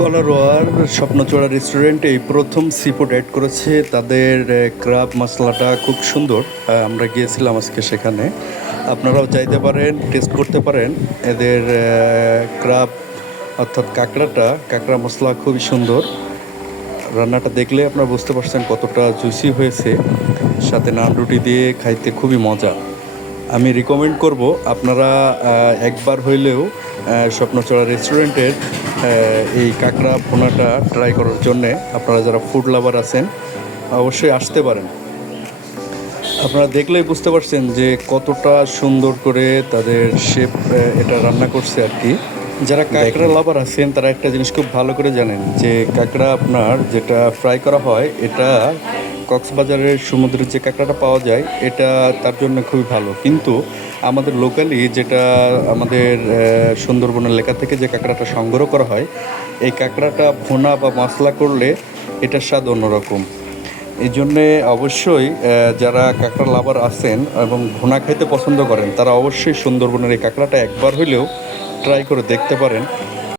কলারোয়ার স্বপ্নচূড়া রেস্টুরেন্টে এই প্রথম সি ফুড অ্যাড করেছে। তাদের ক্রাব মশলাটা খুব সুন্দর। আমরা গিয়েছিলাম আজকে সেখানে। আপনারাও চাইতে পারেন, টেস্ট করতে পারেন। এদের ক্রাব অর্থাৎ কাঁকড়া মশলা খুবই সুন্দর। রান্নাটা দেখলে আপনারা বুঝতে পারছেন কতটা জুসি হয়েছে। সাথে নান রুটি দিয়ে খাইতে খুবই মজা। আমি রিকমেন্ড করব আপনারা একবার হইলেও স্বপ্নচড়া রেস্টুরেন্টের এই কাঁকড়া ভুনাটা ট্রাই করার জন্যে। আপনারা যারা ফুড লাভার আছেন অবশ্যই আসতে পারেন। আপনারা দেখলেই বুঝতে পারছেন যে কতটা সুন্দর করে তাদের শেফ এটা রান্না করছে আর কি। যারা কাঁকড়া লাভার আছেন তারা একটা জিনিস খুব ভালো করে জানেন যে কাঁকড়া আপনার যেটা ফ্রাই করা হয় এটা কক্সবাজারের সমুদ্রের যে কাঁকড়াটা পাওয়া যায় এটা তার জন্য খুবই ভালো, কিন্তু আমাদের লোকালি যেটা আমাদের সুন্দরবনের এলাকা থেকে যে কাঁকড়াটা সংগ্রহ করা হয় এই কাঁকড়াটা ভুনা বা মশলা করলে এটার স্বাদ অন্যরকম। এই জন্যে অবশ্যই যারা কাঁকড়া লাভার আছেন এবং ভুনা খাইতে পছন্দ করেন তারা অবশ্যই সুন্দরবনের এই কাঁকড়াটা একবার হইলেও ট্রাই করে দেখতে পারেন।